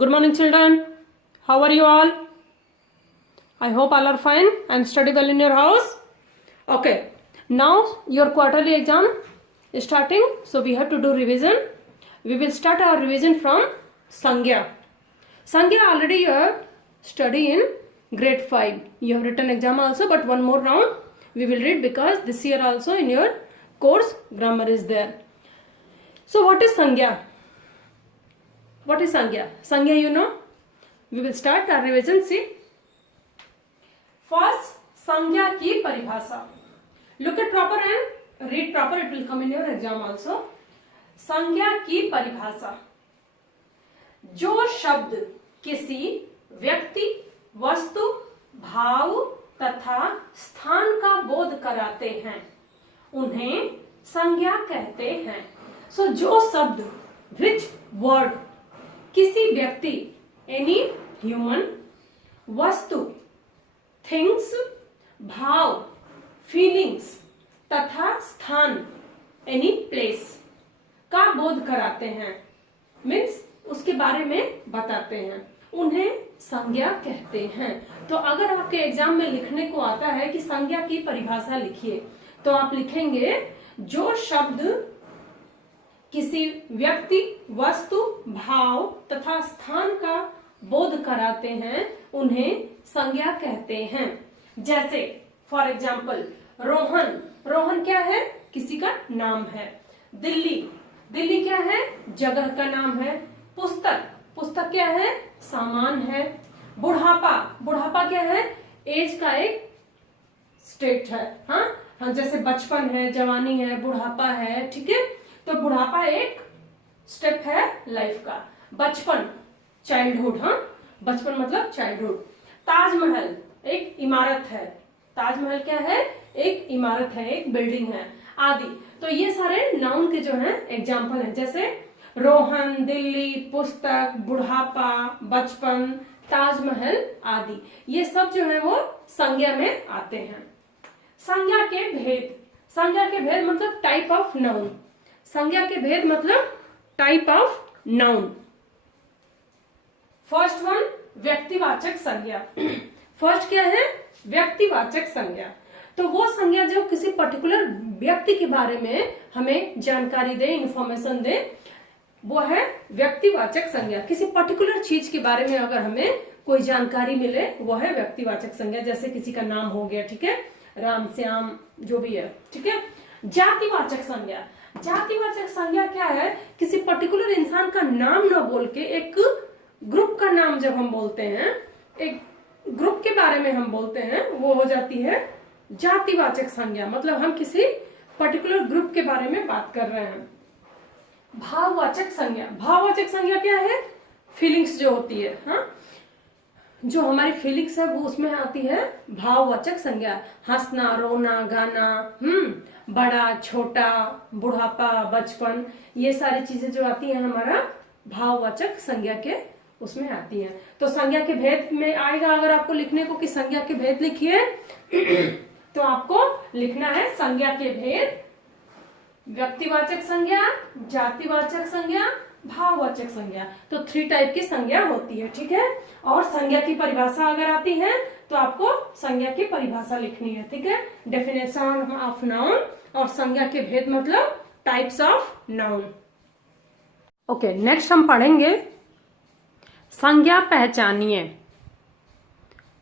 Good morning, children. How are you all? I hope all are fine and study well in your house. Okay, now your quarterly exam is starting, so we have to do revision. We will start our revision from Sangya. Sangya already you have studied in grade 5. You have written exam also, but one more round we will read because this year also in your course grammar is there. So what is Sangya? What is Sangya? Sangya, you know. We will start our revision. See. First, संज्ञा की परिभाषा. Look at proper and read proper. It will come in your exam also. संज्ञा की परिभाषा. जो शब्द किसी व्यक्ति, वस्तु, भाव तथा स्थान का बोध कराते हैं, उन्हें संज्ञा कहते हैं. So जो शब्द, which word, किसी व्यक्ति, any human, वस्तु, थिंग्स, भाव, फीलिंग्स तथा स्थान, एनी प्लेस का बोध कराते हैं, मीन्स उसके बारे में बताते हैं, उन्हें संज्ञा कहते हैं. तो अगर आपके एग्जाम में लिखने को आता है कि संज्ञा की परिभाषा लिखिए, तो आप लिखेंगे जो शब्द किसी व्यक्ति, वस्तु, भाव तथा स्थान का बोध कराते हैं, उन्हें संज्ञा कहते हैं. जैसे फॉर एग्जाम्पल रोहन. रोहन क्या है? किसी का नाम है. दिल्ली. दिल्ली क्या है? जगह का नाम है. पुस्तक. पुस्तक क्या है? सामान है. बुढ़ापा. बुढ़ापा क्या है? एज का एक स्टेट है. हाँ, जैसे बचपन है, जवानी है, बुढ़ापा है. ठीक है, तो बुढ़ापा एक स्टेप है लाइफ का. बचपन, चाइल्डहुड. हाँ, बचपन मतलब चाइल्डहुड. ताजमहल एक इमारत है. ताजमहल क्या है? एक इमारत है, एक बिल्डिंग है, आदि. तो ये सारे नाउन के जो है एग्जाम्पल है. जैसे रोहन, दिल्ली, पुस्तक, बुढ़ापा, बचपन, ताजमहल आदि. ये सब जो है वो संज्ञा में आते हैं. संज्ञा के भेद. संज्ञा के भेद मतलब टाइप ऑफ नाउन. संज्ञा के भेद मतलब type of noun. First one, व्यक्तिवाचक संज्ञा. फर्स्ट क्या है? व्यक्तिवाचक संज्ञा. तो वो संज्ञा जो किसी पर्टिकुलर व्यक्ति के बारे में हमें जानकारी दे, इंफॉर्मेशन दे, वो है व्यक्तिवाचक संज्ञा. किसी पर्टिकुलर चीज के बारे में अगर हमें कोई जानकारी मिले, वो है व्यक्तिवाचक संज्ञा. जैसे किसी का नाम हो गया, ठीक है, राम, श्याम, जो भी है. ठीक है. जातिवाचक संज्ञा. जातिवाचक संज्ञा क्या है? किसी पर्टिकुलर इंसान का नाम न बोल के एक ग्रुप का नाम जब हम बोलते हैं, एक ग्रुप के बारे में हम बोलते हैं, वो हो जाती है जातिवाचक संज्ञा. मतलब हम किसी पर्टिकुलर ग्रुप के बारे में बात कर रहे हैं. भाववाचक संज्ञा. भाववाचक संज्ञा क्या है? फीलिंग्स जो होती है, हाँ, जो हमारी फीलिंग्स है वो उसमें आती है भाववाचक संज्ञा. हंसना, रोना, गाना, बड़ा, छोटा, बुढ़ापा, बचपन, ये सारी चीजें जो आती है हमारा भाववाचक संज्ञा के उसमें आती है. तो संज्ञा के भेद में आएगा अगर आपको लिखने को कि संज्ञा के भेद लिखिए, तो आपको लिखना है संज्ञा के भेद, व्यक्तिवाचक संज्ञा, जातिवाचक संज्ञा, भाववाचक संज्ञा. तो 3 टाइप की संज्ञा होती है. ठीक है. और संज्ञा की परिभाषा अगर आती है तो आपको संज्ञा की परिभाषा लिखनी है. ठीक है. डेफिनेशन ऑफ नाउन और संज्ञा के भेद मतलब types of noun. Okay, next हम पढ़ेंगे संज्ञा पहचानिए.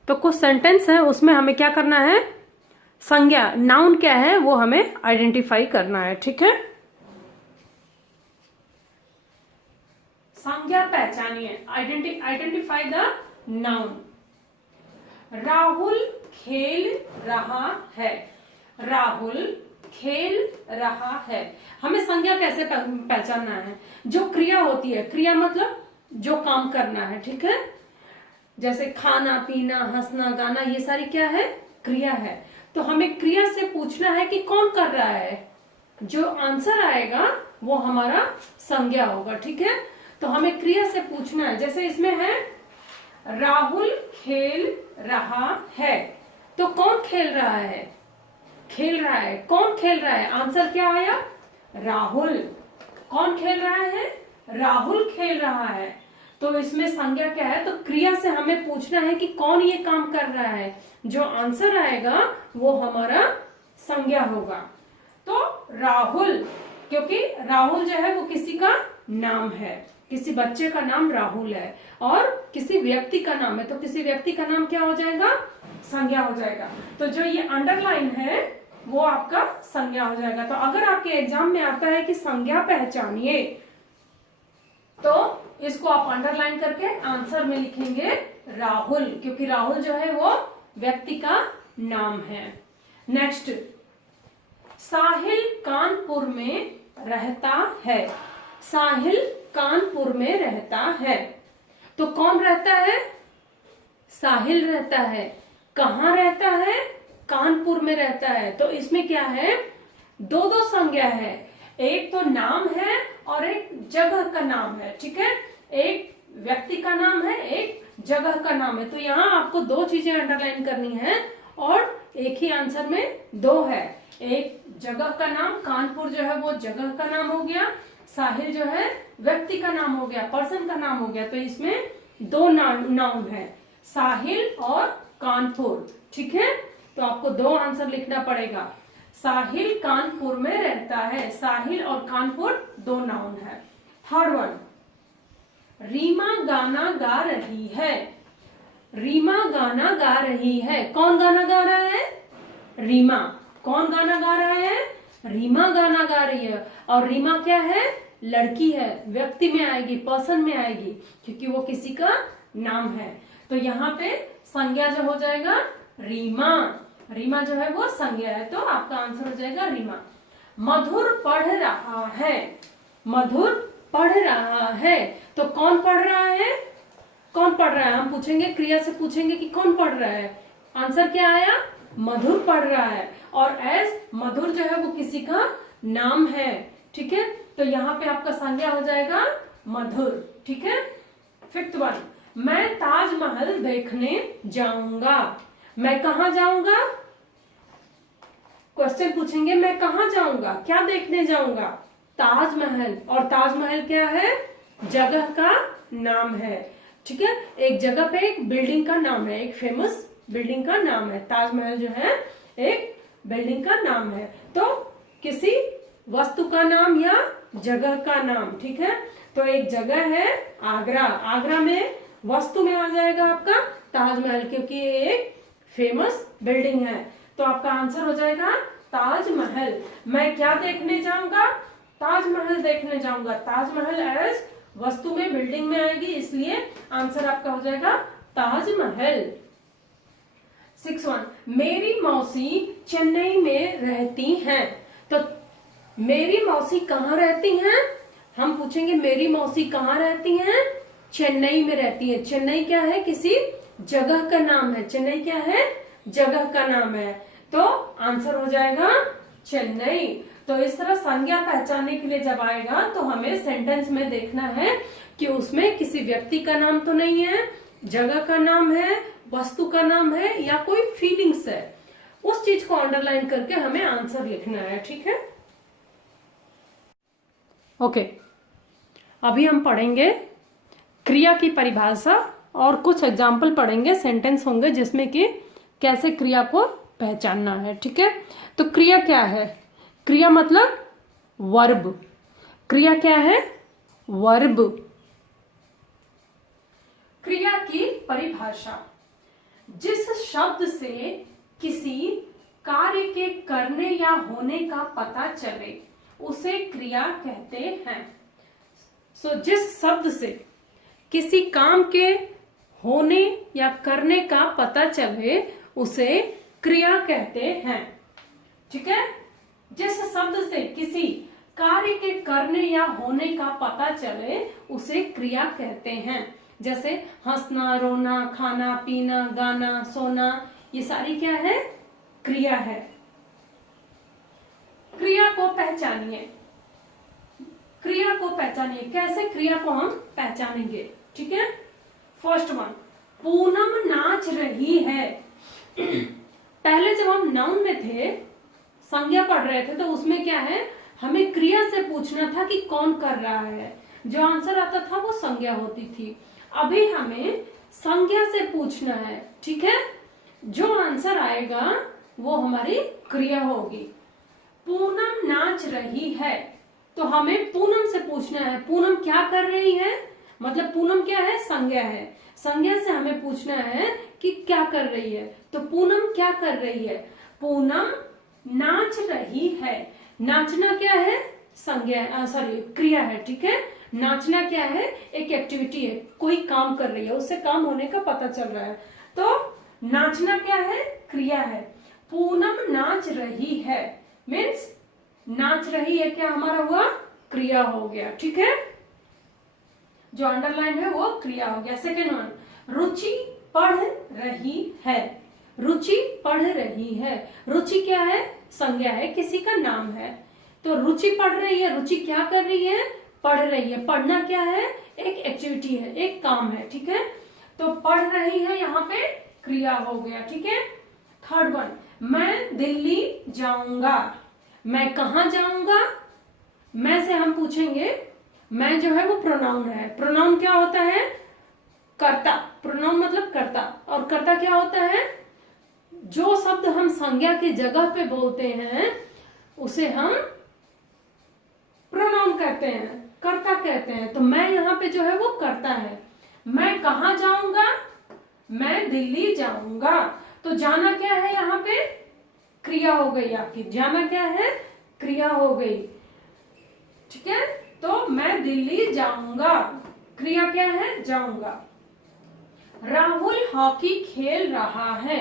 तो कुछ सेंटेंस है, उसमें हमें क्या करना है? संज्ञा, नाउन क्या है वो हमें आइडेंटिफाई करना है. ठीक है. संज्ञा पहचानिए. Identify the noun. राहुल खेल रहा है. राहुल खेल रहा है. हमें संज्ञा कैसे पहचानना है? जो क्रिया होती है, क्रिया मतलब जो काम करना है. ठीक है. जैसे खाना, पीना, हंसना, गाना, ये सारी क्या है? क्रिया है. तो हमें क्रिया से पूछना है कि कौन कर रहा है. जो आंसर आएगा वो हमारा संज्ञा होगा. ठीक है. तो हमें क्रिया से पूछना है. जैसे इसमें है राहुल खेल रहा है. तो कौन खेल रहा है? खेल रहा है. कौन खेल रहा है? आंसर क्या आया? राहुल. कौन खेल रहा है? राहुल खेल रहा है. तो इसमें संज्ञा क्या है, तो क्रिया से हमें पूछना है कि कौन ये काम कर रहा है, जो आंसर आएगा वो हमारा संज्ञा होगा। तो राहुल, क्योंकि राहुल जो है वो किसी का नाम है, किसी बच्चे का नाम राहुल है और किसी व्यक्ति का नाम है, तो किसी व्यक्ति का नाम क्या हो जाएगा, संज्ञा हो जाएगा। तो जो ये अंडरलाइन है वो आपका संज्ञा हो जाएगा। तो अगर आपके एग्जाम में आता है कि संज्ञा पहचानिए, तो इसको आप अंडरलाइन करके आंसर में लिखेंगे राहुल, क्योंकि राहुल जो है वो व्यक्ति का नाम है। नेक्स्ट, साहिल कानपुर में रहता है। साहिल कानपुर में रहता है, तो कौन रहता है, साहिल रहता है। कहाँ रहता है, कानपुर में रहता है। तो इसमें क्या है, दो दो संज्ञा है, एक तो नाम है और एक जगह का नाम है। ठीक है, एक व्यक्ति का नाम है, एक जगह का नाम है। तो यहाँ आपको दो चीजें अंडरलाइन करनी है और एक ही आंसर में दो है। एक जगह का नाम, कानपुर जो है वो जगह का नाम हो गया, साहिल जो है व्यक्ति का नाम हो गया, पर्सन का नाम हो गया। तो इसमें दो नाउन है, साहिल और कानपुर। ठीक है, तो आपको दो आंसर लिखना पड़ेगा। साहिल कानपुर में रहता है, साहिल और कानपुर दो नाउन है। थर्ड वन, रीमा गाना गा रही है। रीमा गाना गा रही है, कौन गाना गा रहा है, रीमा। कौन गाना गा रहा है, रीमा गाना गा रही है। और रीमा क्या है, लड़की है, व्यक्ति में आएगी, पर्सन में आएगी, क्योंकि वो किसी का नाम है। तो यहाँ पे संज्ञा जो हो जाएगा रीमा, रीमा जो है वो संज्ञा है, तो आपका आंसर हो जाएगा रीमा। मधुर पढ़ रहा है, मधुर पढ़ रहा है, तो कौन पढ़ रहा है, कौन पढ़ रहा है, हम पूछेंगे, क्रिया से पूछेंगे कि कौन पढ़ रहा है। आंसर क्या आया, मधुर पढ़ रहा है। और एज मधुर जो है वो किसी का नाम है। ठीक है, तो यहाँ पे आपका संज्ञा हो जाएगा मधुर। ठीक है, फिफ्थ वन, मैं ताजमहल देखने जाऊंगा। मैं कहा जाऊंगा, क्वेश्चन पूछेंगे, मैं कहा जाऊंगा, क्या देखने जाऊंगा, ताजमहल। और ताजमहल क्या है, जगह का नाम है। ठीक है, एक जगह पे एक बिल्डिंग का नाम है, एक फेमस बिल्डिंग का नाम है। ताजमहल जो है एक बिल्डिंग का नाम है, तो किसी वस्तु का नाम या जगह का नाम। ठीक है, तो एक जगह है आगरा, आगरा में वस्तु में आ जाएगा आपका ताजमहल, क्योंकि ये एक फेमस बिल्डिंग है। तो आपका आंसर हो जाएगा ताजमहल। मैं क्या देखने जाऊंगा, ताजमहल देखने जाऊंगा। ताजमहल एज वस्तु में बिल्डिंग में आएगी, इसलिए आंसर आपका हो जाएगा ताजमहल। 6 मेरी मौसी चेन्नई में रहती हैं। तो मेरी मौसी कहाँ रहती हैं, हम पूछेंगे मेरी मौसी कहाँ रहती हैं, चेन्नई में रहती है। चेन्नई क्या है, किसी जगह का नाम है, चेन्नई क्या है, जगह का नाम है। तो आंसर हो जाएगा चेन्नई। तो इस तरह संज्ञा पहचानने के लिए जब आएगा तो हमें सेंटेंस में देखना है कि उसमें किसी व्यक्ति का नाम तो नहीं है, जगह का नाम है, वस्तु का नाम है, या कोई फीलिंग्स है। उस चीज को अंडरलाइन करके हमें आंसर लिखना है। ठीक है, ओके। अभी हम पढ़ेंगे क्रिया की परिभाषा और कुछ एग्जाम्पल पढ़ेंगे, सेंटेंस होंगे जिसमें कि कैसे क्रिया को पहचानना है। ठीक है, तो क्रिया क्या है, क्रिया मतलब वर्ब। क्रिया क्या है, वर्ब। क्रिया की परिभाषा, जिस शब्द से किसी कार्य के करने या होने का पता चले उसे क्रिया कहते हैं। सो जिस शब्द से किसी काम के होने या करने का पता चले उसे क्रिया कहते हैं। ठीक है, जिस शब्द से किसी कार्य के करने या होने का पता चले उसे क्रिया कहते हैं। जैसे हंसना, रोना, खाना, पीना, गाना, सोना, ये सारी क्या है, क्रिया है। क्रिया को पहचानिए, क्रिया को पहचानिए। कैसे क्रिया को हम पहचानेंगे, ठीक है। फर्स्ट वन, पूनम नाच रही है। पहले जब हम नाउन में थे, संज्ञा पढ़ रहे थे, तो उसमें क्या है, हमें क्रिया से पूछना था कि कौन कर रहा है। जो आंसर आता था वो संज्ञा होती थी। अभी हमें संज्ञा से पूछना है, ठीक है। जो आंसर आएगा वो हमारी क्रिया होगी। पूनम नाच रही है, तो हमें पूनम से पूछना है पूनम क्या कर रही है, मतलब पूनम क्या है, संज्ञा है। संज्ञा से हमें पूछना है कि क्या कर रही है, तो पूनम क्या कर रही है, पूनम नाच रही है। नाचना क्या है, संज्ञा सॉरी क्रिया है, ठीक है। नाचना क्या है, एक एक्टिविटी है, कोई काम कर रही है, उससे काम होने का पता चल रहा है। तो नाचना क्या है, क्रिया है। पूनम नाच रही है मीन्स नाच रही है क्या हमारा हुआ, क्रिया हो गया, ठीक है। जो अंडरलाइन है वो क्रिया हो गया। सेकेंड वन, रुचि पढ़ रही है। रुचि पढ़ रही है, रुचि क्या है, संज्ञा है, किसी का नाम है। तो रुचि पढ़ रही है, रुचि क्या कर रही है, पढ़ रही है। पढ़ना क्या है, एक एक्टिविटी है, एक काम है, ठीक है। तो पढ़ रही है यहाँ पे क्रिया हो गया, ठीक है। थर्ड वन, मैं दिल्ली जाऊंगा। मैं कहाँ जाऊंगा, मैं से हम पूछेंगे, मैं जो है वो प्रोनाउन है। प्रोनाउन क्या होता है, कर्ता। प्रोनाउन मतलब कर्ता, और कर्ता क्या होता है, जो शब्द हम संज्ञा की जगह पे बोलते हैं उसे हम प्रोनाउन कहते हैं, कर्ता कहते हैं। तो मैं यहाँ पे जो है वो कर्ता है। मैं कहाँ जाऊंगा, मैं दिल्ली जाऊंगा। तो जाना क्या है, यहाँ पे क्रिया हो गई आपकी। जाना क्या है, क्रिया हो गई, ठीक है। तो मैं दिल्ली जाऊंगा, क्रिया क्या है, जाऊंगा। राहुल हॉकी खेल रहा है।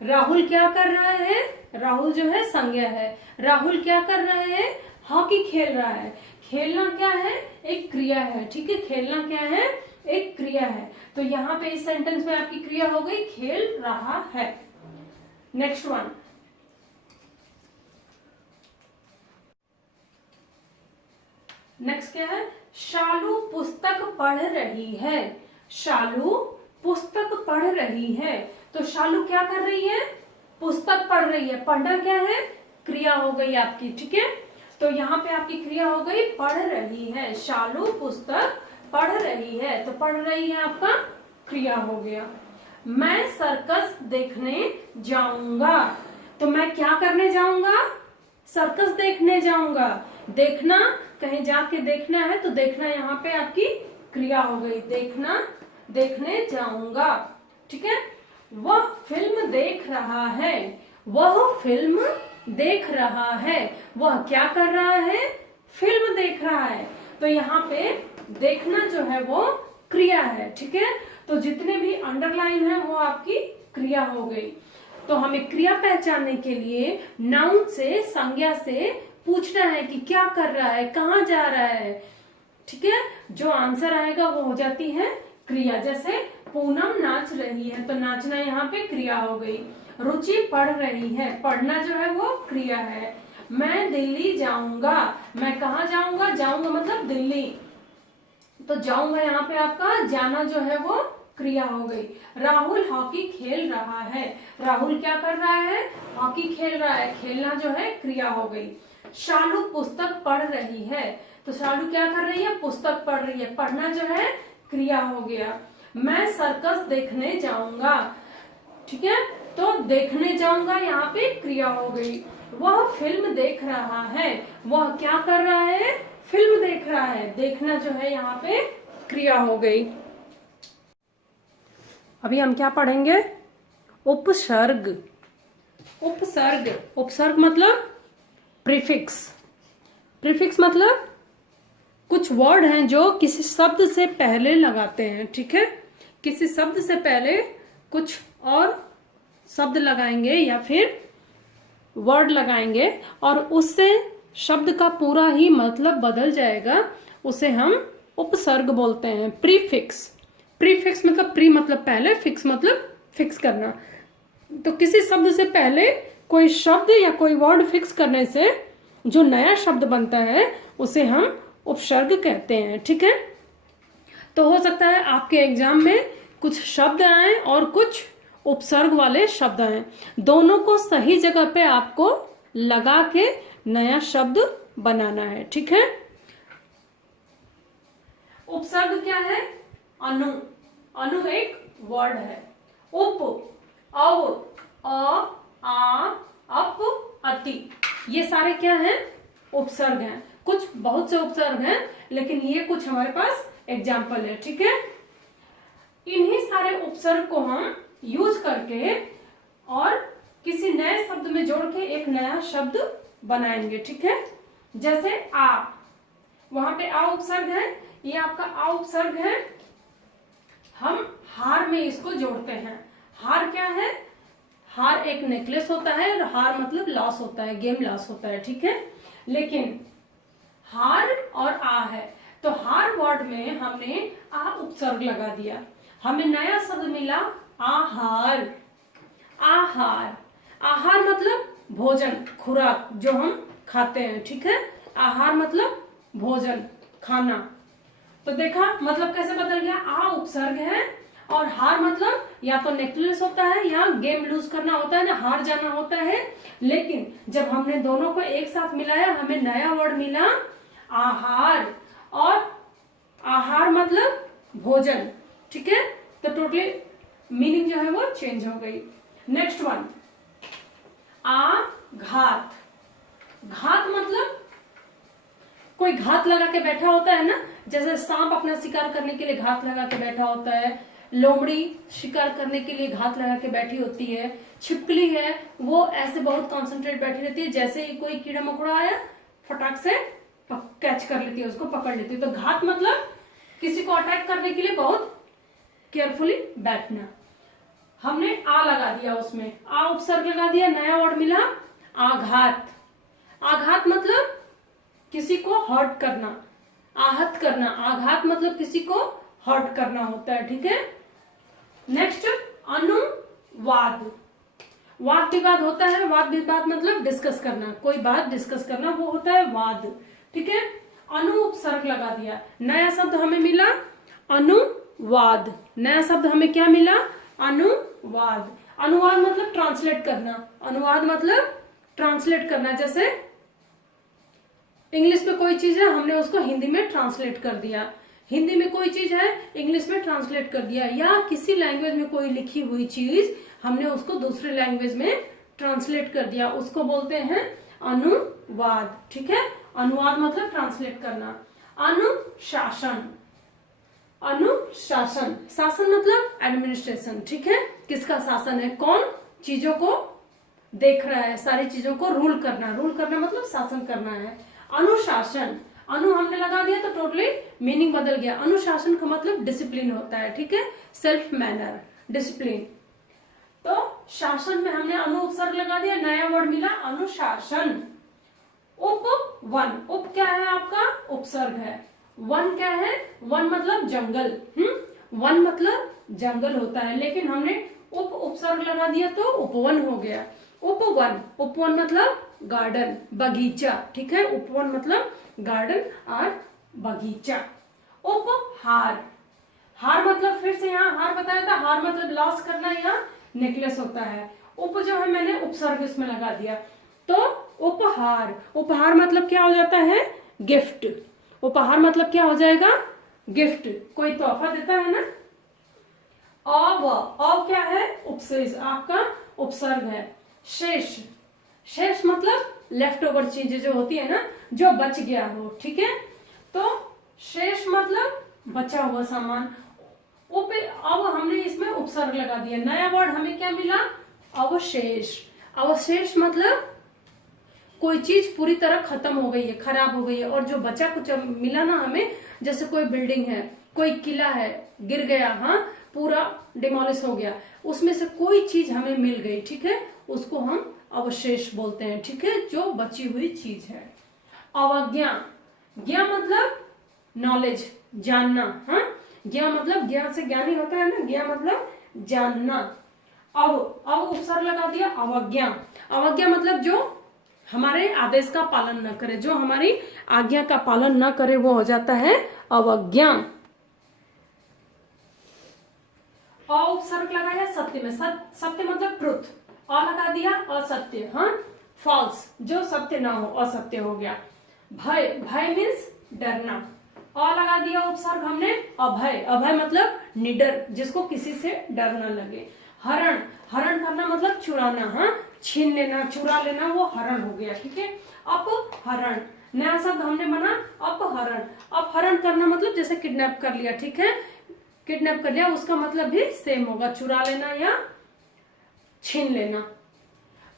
राहुल क्या कर रहा है, राहुल जो है संज्ञा है। राहुल क्या कर रहा है, हॉकी खेल रहा है। खेलना क्या है, एक क्रिया है, ठीक है। खेलना क्या है, एक क्रिया है। तो यहाँ पे इस सेंटेंस में आपकी क्रिया हो गई खेल रहा है। नेक्स्ट वन, नेक्स्ट क्या है, शालू पुस्तक पढ़ रही है। शालू पुस्तक पढ़ रही है। तो शालू क्या कर रही है, पुस्तक पढ़ रही है। पढ़ना क्या है, क्रिया हो गई आपकी, ठीक है। तो यहाँ पे आपकी क्रिया हो गई पढ़ रही है। शालू पुस्तक पढ़ रही है, तो पढ़ रही है आपका क्रिया हो गया। मैं सर्कस देखने जाऊंगा। तो मैं क्या करने जाऊंगा, सर्कस देखने जाऊंगा। देखना, कहीं जाके देखना है, तो देखना यहाँ पे आपकी क्रिया हो गई। देखना, देखने जाऊंगा, ठीक है। वह फिल्म देख रहा है। वह फिल्म देख रहा है। वह क्या कर रहा है, फिल्म देख रहा है। तो यहाँ पे देखना जो है वो क्रिया है, ठीक है। तो जितने भी अंडरलाइन है वो आपकी क्रिया हो गई। तो हमें क्रिया पहचानने के लिए नाउन से, संज्ञा से पूछना है कि क्या कर रहा है, कहाँ जा रहा है, ठीक है। जो आंसर आएगा वो हो जाती है क्रिया। जैसे पूनम नाच रही है, तो नाचना यहाँ पे क्रिया हो गई। रुचि पढ़ रही है, पढ़ना जो है वो क्रिया है। मैं दिल्ली जाऊंगा, मैं कहाँ जाऊंगा, जाऊंगा मतलब दिल्ली, तो जाऊंगा यहाँ पे आपका जाना जो है वो क्रिया हो गई। राहुल हॉकी खेल रहा है। राहुल क्या कर रहा है, हॉकी खेल रहा है। खेलना जो है क्रिया हो गई। शालू पुस्तक पढ़ रही है। तो शालू क्या कर रही है, पुस्तक पढ़ रही है। पढ़ना जो है क्रिया हो गया। मैं सर्कस देखने जाऊंगा, ठीक है। तो देखने जाऊंगा यहाँ पे क्रिया हो गई। वह फिल्म देख रहा है। वह क्या कर रहा है, फिल्म देख रहा है। देखना जो है यहाँ पे क्रिया हो गई। अभी हम क्या पढ़ेंगे, उपसर्ग। उपसर्ग, उपसर्ग मतलब प्रीफिक्स। प्रीफिक्स मतलब कुछ वर्ड हैं जो किसी शब्द से पहले लगाते हैं, ठीक है। किसी शब्द से पहले कुछ और शब्द लगाएंगे या फिर वर्ड लगाएंगे और उससे शब्द का पूरा ही मतलब बदल जाएगा, उसे हम उपसर्ग बोलते हैं। प्रीफिक्स, प्रीफिक्स मतलब प्री मतलब पहले, फिक्स मतलब फिक्स करना। तो किसी शब्द से पहले कोई शब्द या कोई वर्ड फिक्स करने से जो नया शब्द बनता है उसे हम उपसर्ग कहते हैं, ठीक है। तो हो सकता है आपके एग्जाम में कुछ शब्द आए और कुछ उपसर्ग वाले शब्द आए, दोनों को सही जगह पे आपको लगा के नया शब्द बनाना है, ठीक है। उपसर्ग क्या है, अनु, अनु एक वर्ड है। उप, अव, अ, आ, अप, अति, ये सारे क्या हैं? उपसर्ग हैं। कुछ बहुत से उपसर्ग हैं, लेकिन ये कुछ हमारे पास एग्जाम्पल है। ठीक है, इन्हीं सारे उपसर्ग को हम यूज करके और किसी नए शब्द में जोड़ के एक नया शब्द बनाएंगे। ठीक है, जैसे आ, वहां पे आ उपसर्ग है, ये आपका आ उपसर्ग है। हम हार में इसको जोड़ते हैं। हार क्या है? हार एक नेकलेस होता है, और हार मतलब लॉस होता है, गेम लॉस होता है। ठीक है, लेकिन हार और आ है, तो हार वर्ड में हमने आ उपसर्ग लगा दिया, हमें नया शब्द मिला आहार। आहार, आहार मतलब भोजन, खुराक जो हम खाते हैं। ठीक है, आहार मतलब भोजन, खाना। तो देखा मतलब कैसे बदल गया? आ उपसर्ग है और हार मतलब या तो नेकलेस होता है या गेम लूज करना होता है ना, हार जाना होता है। लेकिन जब हमने दोनों को एक साथ मिलाया, हमें नया वर्ड मिला आहार, और आहार मतलब भोजन। ठीक है, तो टोटली मीनिंग जो है वो चेंज हो गई। नेक्स्ट वन, आघात। घात मतलब कोई घात लगा के बैठा होता है ना, जैसे सांप अपना शिकार करने के लिए घात लगा के बैठा होता है, लोमड़ी शिकार करने के लिए घात लगा के बैठी होती है, छिपकली है वो ऐसे बहुत कॉन्सेंट्रेट बैठी रहती है, जैसे ही कोई कीड़ा मकोड़ा आया फटाक से कैच कर लेती है, उसको पकड़ लेती है। तो घात मतलब किसी को अटैक करने के लिए बहुत केयरफुली बैठना। हमने आ लगा दिया, उसमें आ उपसर्ग लगा दिया, नया वर्ड मिला आघात। आघात मतलब किसी को हर्ट करना, आहत करना। आघात मतलब किसी को हर्ट करना होता है। ठीक है, नेक्स्ट अनुवाद। वाद विवाद होता है, वाद विवाद मतलब डिस्कस करना, कोई बात डिस्कस करना, वो होता है वाद। ठीक है, अनु उपसर्ग लगा दिया, नया शब्द हमें मिला अनुवाद। नया शब्द हमें क्या मिला? अनुवाद। अनुवाद मतलब ट्रांसलेट करना, अनुवाद मतलब ट्रांसलेट करना। जैसे इंग्लिश में कोई चीज है, हमने उसको हिंदी में ट्रांसलेट कर दिया, हिंदी में कोई चीज है इंग्लिश में ट्रांसलेट कर दिया, या किसी लैंग्वेज में कोई लिखी हुई चीज हमने उसको दूसरे लैंग्वेज में ट्रांसलेट कर दिया, उसको बोलते हैं अनुवाद। ठीक है, अनुवाद मतलब ट्रांसलेट करना। अनुशासन। अनुशासन, शासन मतलब एडमिनिस्ट्रेशन। ठीक है, किसका शासन है? कौन चीजों को देख रहा है, सारी चीजों को रूल करना। रूल करना मतलब शासन करना है। अनुशासन, अनु हमने लगा दिया तो टोटली मीनिंग बदल गया। अनुशासन का मतलब डिसिप्लिन होता है। ठीक है, सेल्फ मैनर, डिसिप्लिन। तो शासन में हमने अनु उपसर्ग लगा दिया, नया वर्ड मिला अनुशासन। उपवन, उप क्या है आपका? उपसर्ग है। वन क्या है? वन मतलब जंगल। वन मतलब जंगल होता है, लेकिन हमने उप उपसर्ग लगा दिया तो उपवन हो गया। उपवन, उपवन मतलब गार्डन, बगीचा। ठीक है, उपवन मतलब गार्डन और बगीचा। उपहार, हार मतलब फिर से यहाँ हार बताया था, हार मतलब लॉस करना या नेकलेस होता है। उप जो है मैंने उपसर्ग इसमें लगा दिया, तो उपहार। उपहार मतलब क्या हो जाता है? गिफ्ट। उपहार मतलब क्या हो जाएगा? गिफ्ट, कोई तोहफा देता है ना। अब क्या है? उपशेष, आपका उपसर्ग है। शेष, शेष मतलब लेफ्ट ओवर चीजें जो होती है ना, जो बच गया हो। ठीक है, तो शेष मतलब बचा हुआ सामान। अब हमने इसमें उपसर्ग लगा दिया, नया वर्ड हमें क्या मिला? अवशेष। अवशेष मतलब कोई चीज पूरी तरह खत्म हो गई है, खराब हो गई है, और जो बचा कुछ मिला ना हमें, जैसे कोई बिल्डिंग है, कोई किला है, गिर गया, हाँ पूरा डिमोलिश हो गया, उसमें से कोई चीज हमें मिल गई। ठीक है, उसको हम अवशेष बोलते हैं। ठीक है, जो बची हुई चीज है। अवज्ञा, ज्ञा मतलब नॉलेज, जानना। हाँ, ज्ञा मतलब ज्ञान से ज्ञानी होता है ना, ज्ञा मतलब जानना। अब उपसर्ग लगा दिया अवज्ञा। अवज्ञा मतलब जो हमारे आदेश का पालन न करे, जो हमारी आज्ञा का पालन न करे, वो हो जाता है अवज्ञा। उपसर्ग लगाया सत्य में, सत्य मतलब ट्रुथ, अ लगा दिया असत्य, हाँ फॉल्स, जो सत्य ना हो, असत्य हो गया। भय, भय मीन्स डरना, अ लगा दिया उपसर्ग हमने अभय, अभय मतलब निडर, जिसको किसी से डर न लगे। हरण, हरण करना मतलब चुराना, हाँ, छीन लेना, चुरा लेना, वो हरण हो गया, ठीक है। अपहरण, नया शब्द हमने बना अपहरण। अपहरण करना मतलब जैसे किडनैप कर लिया, ठीक है, किडनैप कर लिया, उसका मतलब भी सेम होगा, चुरा लेना या छीन लेना।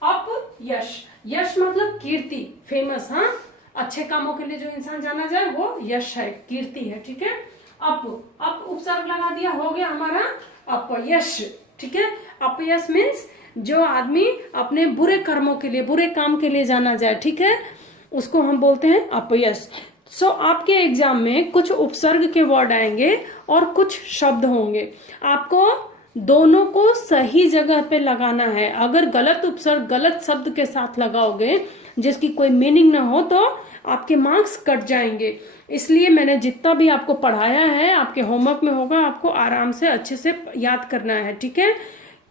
अपयश, यश मतलब कीर्ति, फेमस, हाँ, अच्छे कामों के लिए जो इंसान जाना जाए वो यश है, कीर्ति है, ठीक है। अप उपसर्ग लगा दिया, हो गया हमारा अपयश, ठीक है। अपयश मीन्स जो आदमी अपने बुरे कर्मों के लिए, बुरे काम के लिए जाना जाए, ठीक है, उसको हम बोलते हैं अपयश। सो आपके एग्जाम में कुछ उपसर्ग के वर्ड आएंगे और कुछ शब्द होंगे, आपको दोनों को सही जगह पे लगाना है। अगर गलत उपसर्ग गलत शब्द के साथ लगाओगे जिसकी कोई मीनिंग ना हो तो आपके मार्क्स कट जाएंगे। इसलिए मैंने जितना भी आपको पढ़ाया है आपके होमवर्क में होगा, आपको आराम से अच्छे से याद करना है, ठीक है।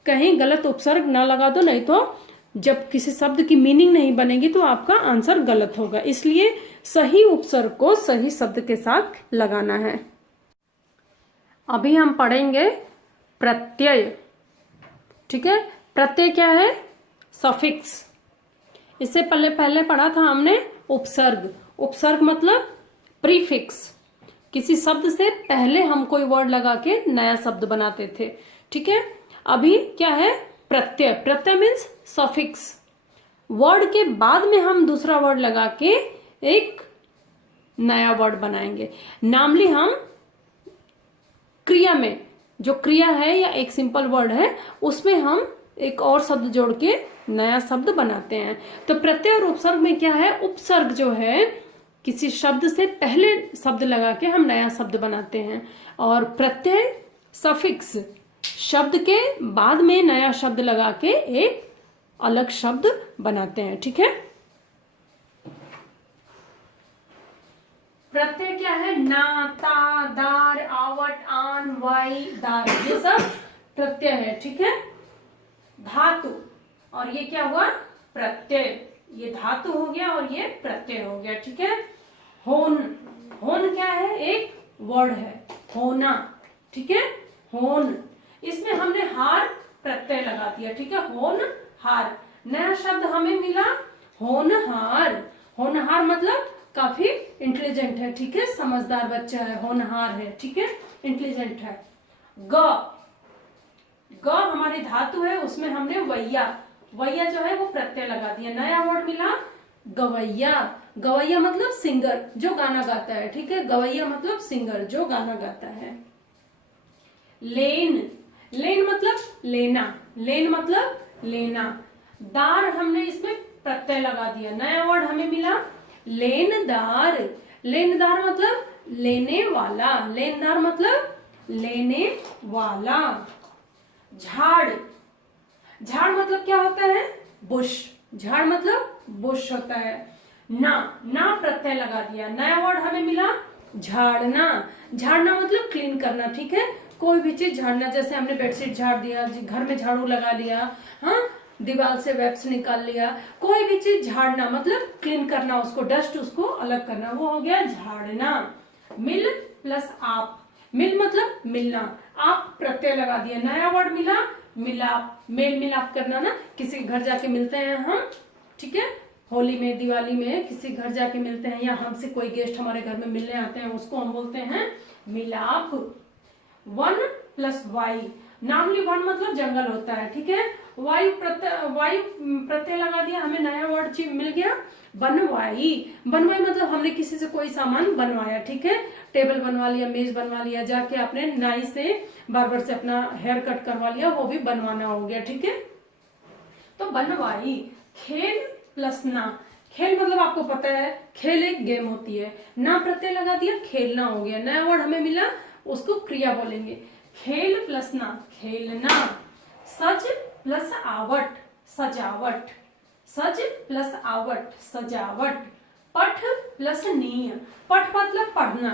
कहीं गलत उपसर्ग ना लगा दो, नहीं तो जब किसी शब्द की मीनिंग नहीं बनेगी तो आपका आंसर गलत होगा। इसलिए सही उपसर्ग को सही शब्द के साथ लगाना है। अभी हम पढ़ेंगे प्रत्यय, ठीक है। प्रत्यय क्या है? सफिक्स। इससे पहले पढ़ा था हमने उपसर्ग। उपसर्ग मतलब प्रीफिक्स, किसी शब्द से पहले हम कोई वर्ड लगा के नया शब्द बनाते थे, ठीक है। अभी क्या है? प्रत्यय। प्रत्यय मीन्स सफिक्स, वर्ड के बाद में हम दूसरा वर्ड लगा के एक नया वर्ड बनाएंगे। नामली हम क्रिया में, जो क्रिया है या एक सिंपल वर्ड है, उसमें हम एक और शब्द जोड़ के नया शब्द बनाते हैं। तो प्रत्यय और उपसर्ग में क्या है? उपसर्ग जो है किसी शब्द से पहले शब्द लगा के हम नया शब्द बनाते हैं, और प्रत्यय सफिक्स शब्द के बाद में नया शब्द लगा के एक अलग शब्द बनाते हैं, ठीक है। प्रत्यय क्या है? ना, ता, दार, आवट, आन, वाई, दार, ये सब प्रत्यय है, ठीक है। धातु, और ये क्या हुआ? प्रत्यय। ये धातु हो गया और ये प्रत्यय हो गया, ठीक है। होन, होन क्या है? एक वर्ड है, होना, ठीक है। होन, इसमें हमने हार प्रत्यय लगा दिया, ठीक है। होन हार, नया शब्द हमें मिला होनहार। होनहार मतलब काफी इंटेलिजेंट है, ठीक है, समझदार बच्चा है, होनहार है, ठीक है, इंटेलिजेंट है। ग, ग हमारी धातु है, उसमें हमने वैया, वैया जो है वो प्रत्यय लगा दिया, नया वर्ड मिला गवैया। गवैया मतलब सिंगर, जो गाना गाता है, ठीक है। गवैया मतलब सिंगर, जो गाना गाता है। लेन, लेन मतलब लेना, लेन मतलब लेना। दार हमने इसमें प्रत्यय लगा दिया, नया वर्ड हमें मिला लेनदार। लेनदार मतलब लेने वाला, लेनदार मतलब लेने वाला। झाड़, झाड़ मतलब क्या होता है? बुश, झाड़ मतलब बुश होता है। ना, ना प्रत्यय लगा दिया, नया वर्ड हमें मिला झाड़ना। झाड़ना मतलब क्लीन करना, ठीक है, कोई भी चीज झाड़ना, जैसे हमने बेडशीट झाड़ दिया, घर में झाड़ू लगा लिया, हाँ, दीवार से वेब्स निकाल लिया, कोई भी चीज झाड़ना मतलब क्लीन करना, उसको डस्ट उसको अलग करना, वो हो गया झाड़ना। मिल प्लस आप, मिल मतलब मिलना, आप प्रत्यय लगा दिया, नया वर्ड मिला मिलाप, मेल मिलाप करना ना, किसी घर जाके मिलते हैं हम, ठीक है, होली में, दिवाली में किसी घर जाके मिलते हैं, या हमसे कोई गेस्ट हमारे घर में मिलने आते हैं, उसको हम बोलते हैं मिलाप। वन प्लस वाई, नामली वन मतलब जंगल होता है, ठीक है। वायु प्रत्यय लगा दिया, हमें नया वर्ड मिल गया बनवाई। बनवाई मतलब हमने किसी से कोई सामान बनवाया, ठीक है, टेबल बनवा लिया, मेज बनवा लिया, जाके आपने नाई से बार्बर से अपना हेयर कट करवा लिया, वो भी बनवाना हो गया, ठीक है। तो बनवाई। खेल प्लस ना, खेल मतलब आपको पता है खेल एक गेम होती है, ना प्रत्यय लगा दिया, खेलना हो गया, नया वर्ड हमें मिला, उसको क्रिया बोलेंगे। खेल प्लस ना, खेलना। सज प्लस आवट, सजावट। सज प्लस आवट, सजावट। पठ प्लस नीय, पठ मतलब पढ़ना,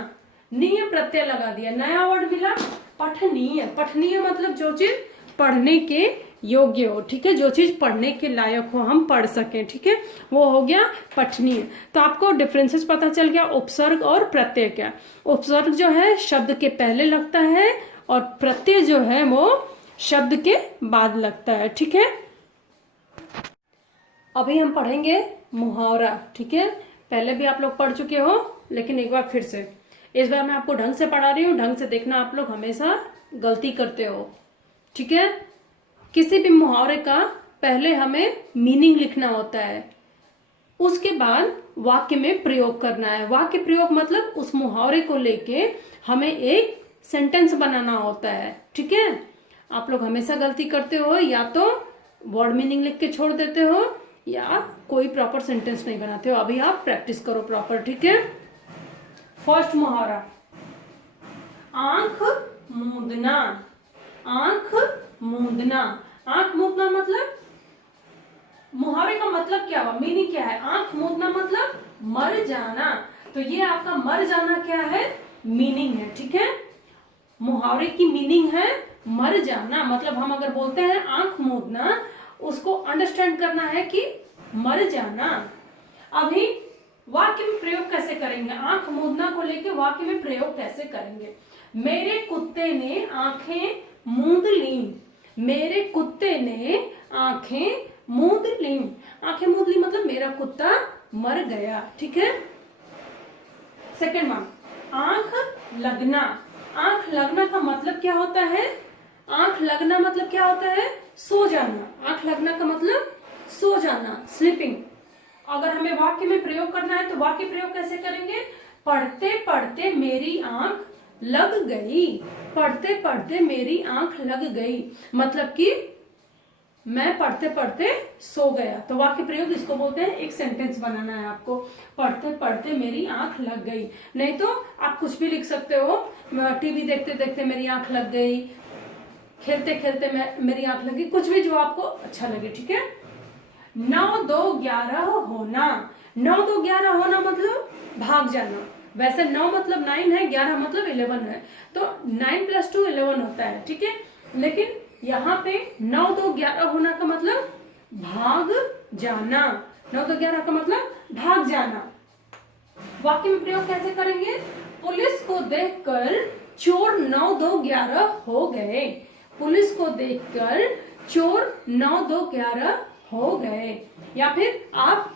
नीय प्रत्यय लगा दिया, नया वर्ड मिला पठनीय। पठनीय मतलब जो चीज पढ़ने के योग्य हो, ठीक है, जो चीज पढ़ने के लायक हो, हम पढ़ सकें, ठीक है, वो हो गया पठनीय। तो आपको डिफरेंसेस पता चल गया, उपसर्ग और प्रत्यय क्या। उपसर्ग जो है शब्द के पहले लगता है और प्रत्यय जो है वो शब्द के बाद लगता है, ठीक है। अभी हम पढ़ेंगे मुहावरा, ठीक है। पहले भी आप लोग पढ़ चुके हो, लेकिन एक बार फिर से, इस बार मैं आपको ढंग से पढ़ा रही हूँ, ढंग से देखना, आप लोग हमेशा गलती करते हो, ठीक है। किसी भी मुहावरे का पहले हमें मीनिंग लिखना होता है, उसके बाद वाक्य में प्रयोग करना है। वाक्य प्रयोग मतलब उस मुहावरे को लेके हमें एक सेंटेंस बनाना होता है, ठीक है। आप लोग हमेशा गलती करते हो, या तो वर्ड मीनिंग लिख के छोड़ देते हो या कोई प्रॉपर सेंटेंस नहीं बनाते हो। अभी आप प्रैक्टिस करो प्रॉपर, ठीक है। फर्स्ट मुहावरा, आंख मूंदना। आंख मूंदना, आंख मूंदना मतलब, मुहावरे का मतलब क्या हुआ, मीनिंग क्या है। आंख मूंदना मतलब मर जाना, तो ये आपका मर जाना क्या है, मीनिंग है, ठीक है। मुहावरे की मीनिंग है मर जाना, मतलब हम अगर बोलते हैं आंख मूंदना, उसको अंडरस्टैंड करना है कि मर जाना। अभी वाक्य में प्रयोग कैसे करेंगे, आंख मूंदना को लेके वाक्य में प्रयोग कैसे करेंगे। मेरे कुत्ते ने आंखें मूंद ली। मेरे कुत्ते ने आंखें मूंद ली। आंखें मूंद ली मतलब मेरा कुत्ता मर गया, ठीक है। सेकेंड वन, आंख लगना। आंख लगना का मतलब क्या होता है, आंख लगना मतलब क्या होता है, सो जाना। आंख लगना का मतलब सो जाना, स्लीपिंग। अगर हमें वाक्य में प्रयोग करना है तो वाक्य प्रयोग कैसे करेंगे, पढ़ते पढ़ते मेरी आंख लग गई। पढ़ते पढ़ते मेरी आंख लग गई मतलब कि मैं पढ़ते पढ़ते सो गया। तो वाक्य प्रयोग इसको बोलते हैं, एक सेंटेंस बनाना है आपको, पढ़ते पढ़ते मेरी आंख लग गई। नहीं तो आप कुछ भी लिख सकते हो, टीवी देखते देखते मेरी आंख लग गई, खेलते खेलते मेरी आंख लगी, कुछ भी जो आपको अच्छा लगे, ठीक है। 9 2 11 होना। 9 2 11 होना मतलब भाग जाना। वैसे 9 मतलब 9 है, 11 मतलब 11 है, तो 9 + 2 11 होता है, ठीक है। लेकिन यहाँ पे 9 2 11 होना का मतलब भाग जाना। 9 2 11 का मतलब भाग जाना। वाक्य में प्रयोग कैसे करेंगे, पुलिस को देखकर चोर 9 2 11 हो गए। पुलिस को देखकर चोर 9 2 11 हो गए। या फिर आप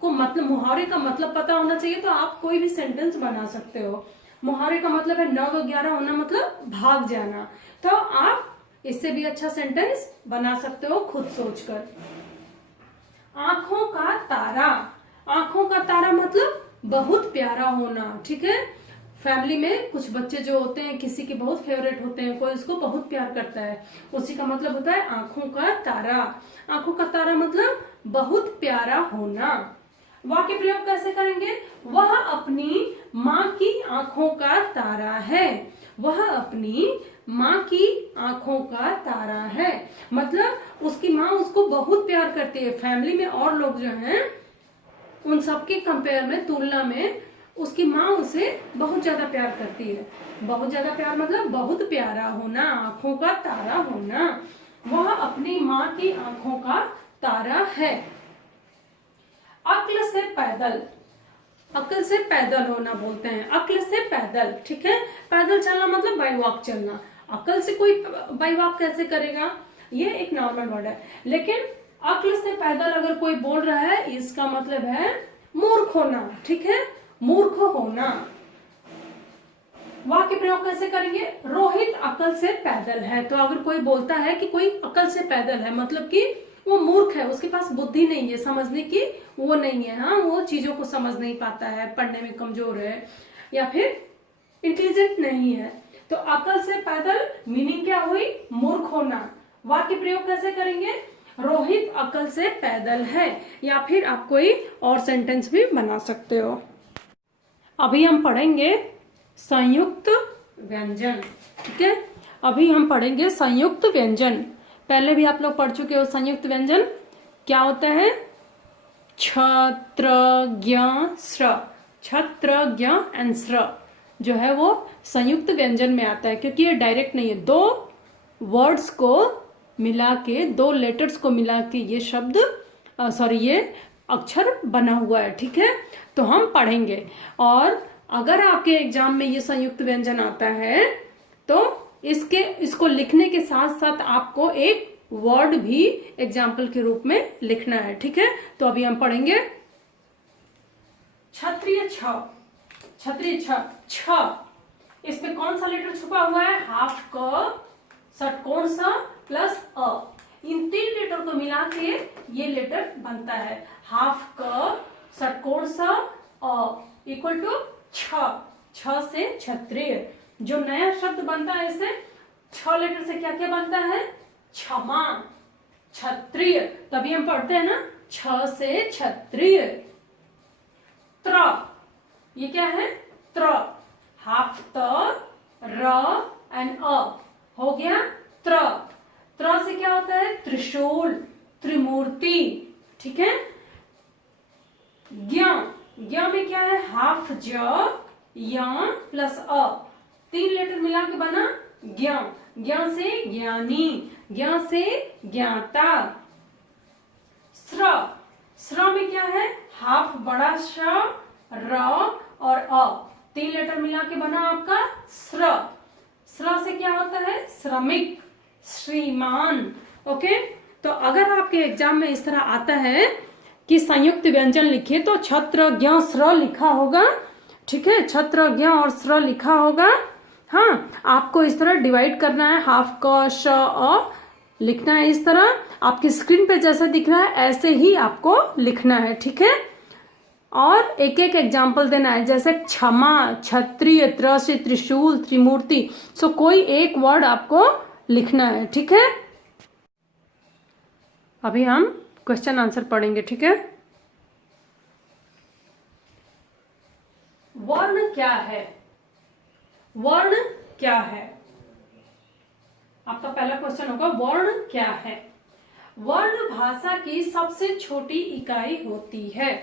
को मतलब मुहावरे का मतलब पता होना चाहिए, तो आप कोई भी सेंटेंस बना सकते हो। मुहावरे का मतलब है 9 2 11 होना मतलब भाग जाना, तो आप इससे भी अच्छा सेंटेंस बना सकते हो खुद सोचकर। आंखों का तारा। आंखों का तारा मतलब बहुत प्यारा होना, ठीक है। फैमिली में कुछ बच्चे जो होते हैं, किसी के बहुत फेवरेट होते हैं, कोई उसको बहुत प्यार करता है, उसी का मतलब होता है आंखों का तारा। आंखों का तारा मतलब बहुत प्यारा होना। वाक्य प्रयोग कैसे करेंगे, वह अपनी माँ की आंखों का तारा है। वह अपनी माँ की आंखों का तारा है मतलब उसकी माँ उसको बहुत प्यार करती है। फैमिली में और लोग जो हैं उन सबके कंपेयर में, तुलना में उसकी माँ उसे बहुत ज्यादा प्यार करती है। बहुत ज्यादा प्यार मतलब बहुत प्यारा होना, आंखों का तारा होना। वह अपनी माँ की आंखों का तारा है। अक्ल से पैदल। अक्ल से पैदल होना बोलते हैं, अक्ल से पैदल, ठीक है। पैदल चलना मतलब बाई वॉक चलना। अक्ल से कोई बाई वॉक कैसे करेगा, ये एक नॉर्मल वर्ड है। लेकिन अक्ल से पैदल अगर कोई बोल रहा है, इसका मतलब है मूर्ख होना, ठीक है, मूर्ख होना। वाक्य प्रयोग कैसे करेंगे, रोहित अकल से पैदल है। तो अगर कोई बोलता है कि कोई अकल से पैदल है मतलब कि वो मूर्ख है, उसके पास बुद्धि नहीं है, समझने की वो नहीं है, हाँ, वो चीजों को समझ नहीं पाता है, पढ़ने में कमजोर है या फिर इंटेलिजेंट नहीं है। तो अकल से पैदल मीनिंग क्या हुई, मूर्ख होना। वाक्य प्रयोग कैसे करेंगे, रोहित अकल से पैदल है, या फिर आप कोई और सेंटेंस भी बना सकते हो। अभी हम पढ़ेंगे संयुक्त व्यंजन, ठीक है। अभी हम पढ़ेंगे संयुक्त व्यंजन। पहले भी आप लोग पढ़ चुके हो संयुक्त व्यंजन क्या होता है, छत्र ज्ञ स्र। छत्र ज्ञ एंड स्र जो है वो संयुक्त व्यंजन में आता है, क्योंकि ये डायरेक्ट नहीं है, दो वर्ड्स को मिला के, दो लेटर्स को मिला के ये शब्द ये अक्षर बना हुआ है, ठीक है। तो हम पढ़ेंगे, और अगर आपके एग्जाम में ये संयुक्त व्यंजन आता है तो इसको लिखने के साथ साथ आपको एक वर्ड भी एग्जाम्पल के रूप में लिखना है, ठीक है। तो अभी हम पढ़ेंगे क्षत्रिय छ, क्षत्रिय छ, छ, इसमें कौन सा लेटर छुपा हुआ है? हाफ क, षटकोण स प्लस अ, इन तीन लेटर को मिला के ये लेटर बनता है। हाफ क, षटकोण स, अ इक्वल टू छ, छ से क्षत्रिय। जो नया शब्द बनता है इससे, छ लेटर से क्या क्या बनता है? क्षमा, क्षत्रिय। तभी हम पढ़ते हैं ना, छ से क्षत्रिय। त्र, ये क्या है? त्र, हाफ त, र एंड अ हो गया त्र। त्र से क्या होता है? त्रिशूल, त्रिमूर्ति, ठीक है। ज्ञ, ज्ञ में क्या है? हाफ ज, य प्लस अ, तीन लेटर मिला के बना ज्ञ। ज्ञ से ज्ञानी, ज्ञ से ज्ञाता। स्र, स्र में क्या है? हाफ बड़ा श, र और अ, तीन लेटर मिला के बना आपका स्र। स्र से क्या होता है? श्रमिक, श्रीमान। ओके, तो अगर आपके एग्जाम में इस तरह आता है कि संयुक्त व्यंजन लिखिए तो छत्र ज्ञ स्र लिखा होगा, ठीक है। छत्र ज्ञ और स्र लिखा होगा। हाँ, आपको इस तरह डिवाइड करना है, हाफ क श अ लिखना है इस तरह। आपकी स्क्रीन पे जैसा दिख रहा है ऐसे ही आपको लिखना है, ठीक है। और एक एक एग्जाम्पल देना है, जैसे क्षमा, क्षत्रिय, त्र से त्रिशूल, त्रिमूर्ति। सो कोई एक वर्ड आपको लिखना है, ठीक है। अभी हम क्वेश्चन आंसर पढ़ेंगे, ठीक है। वर्ण क्या है? वर्ण क्या है? आपका पहला क्वेश्चन होगा, वर्ण क्या है? वर्ण भाषा की सबसे छोटी इकाई होती है।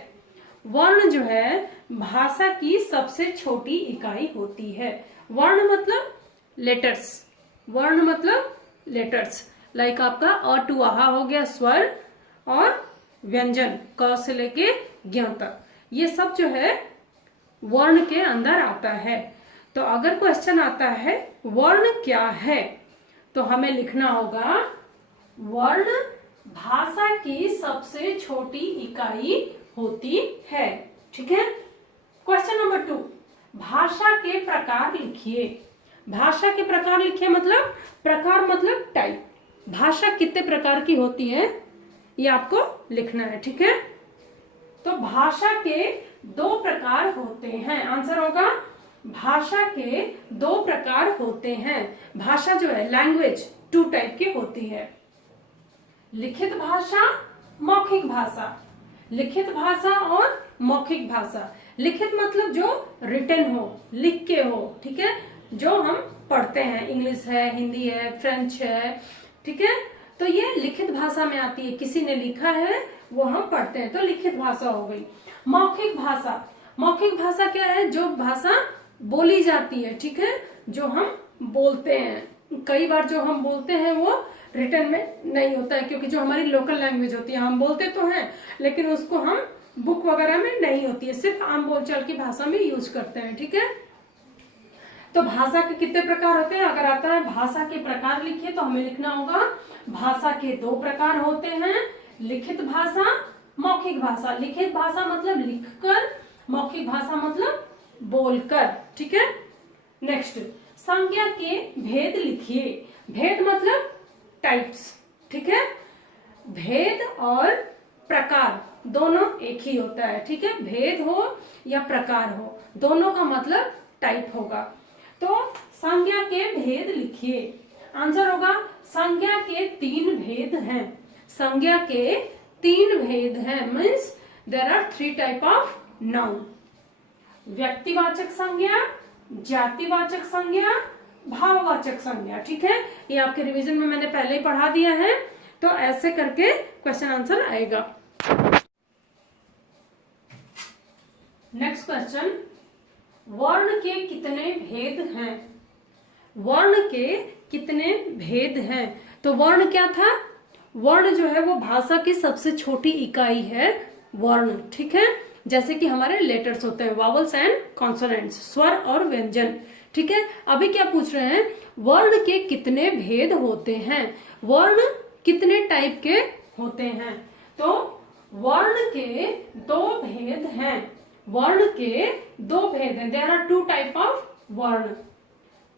वर्ण जो है भाषा की सबसे छोटी इकाई होती है। वर्ण मतलब लेटर्स, वर्ण मतलब लेटर्स, लाइक आपका अ टू आहा हो गया स्वर, और व्यंजन क से लेके ज्ञ तक, ये सब जो है वर्ण के अंदर आता है। तो अगर क्वेश्चन आता है वर्ण क्या है, तो हमें लिखना होगा वर्ण भाषा की सबसे छोटी इकाई होती है, ठीक है। क्वेश्चन नंबर 2, भाषा के प्रकार लिखिए। भाषा के प्रकार लिखिए मतलब, प्रकार मतलब टाइप। भाषा कितने प्रकार की होती है ये आपको लिखना है, ठीक है। तो भाषा के दो प्रकार होते हैं, आंसर होगा भाषा के दो प्रकार होते हैं। भाषा जो है लैंग्वेज 2 टाइप की होती है, लिखित भाषा, मौखिक भाषा। लिखित भाषा और मौखिक भाषा। लिखित मतलब जो रिटन हो, लिख के हो, ठीक है, जो हम पढ़ते हैं, इंग्लिश है, हिंदी है, फ्रेंच है, ठीक है। तो ये लिखित भाषा में आती है, किसी ने लिखा है वो हम पढ़ते हैं, तो लिखित भाषा हो गई। मौखिक भाषा, मौखिक भाषा क्या है? जो भाषा बोली जाती है, ठीक है, जो हम बोलते हैं। कई बार जो हम बोलते हैं वो रिटन में नहीं होता है, क्योंकि जो हमारी लोकल लैंग्वेज होती है, हम बोलते तो हैं लेकिन उसको हम बुक वगैरह में नहीं होती है, सिर्फ आम बोलचाल की भाषा में यूज करते हैं, ठीक है। तो भाषा के कितने प्रकार होते हैं? अगर आता है भाषा के प्रकार लिखिए तो हमें लिखना होगा भाषा के दो प्रकार होते हैं, लिखित भाषा, मौखिक भाषा। लिखित भाषा मतलब लिखकर, मौखिक भाषा मतलब बोलकर, ठीक है। नेक्स्ट, संज्ञा के भेद लिखिए। भेद मतलब टाइप्स, ठीक है। भेद और प्रकार दोनों एक ही होता है, ठीक है। भेद हो या प्रकार हो, दोनों का मतलब टाइप होगा। तो संज्ञा के भेद लिखिए, आंसर होगा संज्ञा के 3 भेद हैं। संज्ञा के 3 भेद हैं, means there are 3 type of noun. व्यक्तिवाचक संज्ञा, जातिवाचक संज्ञा, भाववाचक संज्ञा, ठीक है। ये आपके रिवीजन में मैंने पहले ही पढ़ा दिया है, तो ऐसे करके क्वेश्चन आंसर आएगा। नेक्स्ट क्वेश्चन, वर्ण के कितने भेद हैं? वर्ण के कितने भेद हैं? तो वर्ण क्या था? वर्ण जो है वो भाषा की सबसे छोटी इकाई है वर्ण, ठीक है। जैसे कि हमारे लेटर्स होते हैं, वावल्स एंड कॉन्सोनेंट्स, स्वर और व्यंजन, ठीक है। अभी क्या पूछ रहे हैं? वर्ण के कितने भेद होते हैं, वर्ण कितने टाइप के होते हैं? तो वर्ण के दो भेद हैं, वर्ण के दो भेद हैं। There are two type of वर्ण।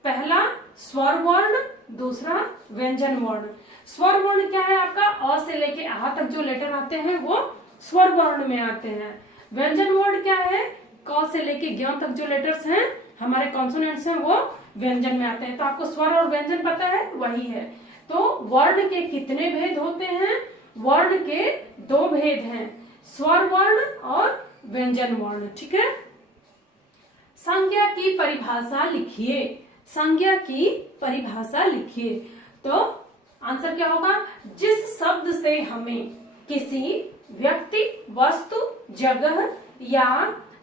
पहला स्वर वर्ण, दूसरा व्यंजन वर्ण। स्वर वर्ण क्या है? आपका अ से लेके आ तक जो लेटर आते हैं वो स्वर वर्ण में आते हैं। व्यंजन वर्ण क्या है? क से लेके ज्ञ तक जो लेटर्स हैं हमारे कॉन्सोनेंट्स हैं वो व्यंजन में आते हैं। तो आपको स्वर और व्यंजन पता है, वही है। तो वर्ण के कितने भेद होते हैं? वर्ण के दो भेद हैं, स्वर वर्ण और व्यंजन वर्ण, ठीक है। संज्ञा की परिभाषा लिखिए, संज्ञा की परिभाषा लिखिए। तो आंसर क्या होगा? जिस शब्द से हमें किसी व्यक्ति, वस्तु, जगह या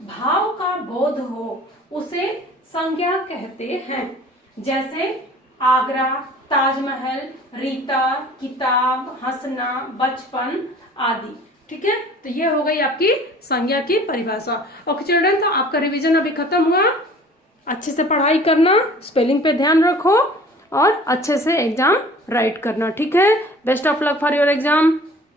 भाव का बोध हो उसे संज्ञा कहते हैं। जैसे आगरा, ताजमहल, रीता, किताब, हंसना, बचपन आदि, ठीक है। तो ये हो गई आपकी संज्ञा की परिभाषा। ओके चिल्ड्रन, तो आपका रिवीजन अभी खत्म हुआ। अच्छे से पढ़ाई करना, स्पेलिंग पे ध्यान रखो और अच्छे से एग्जाम राइट करना, ठीक है। Best of luck for your exam.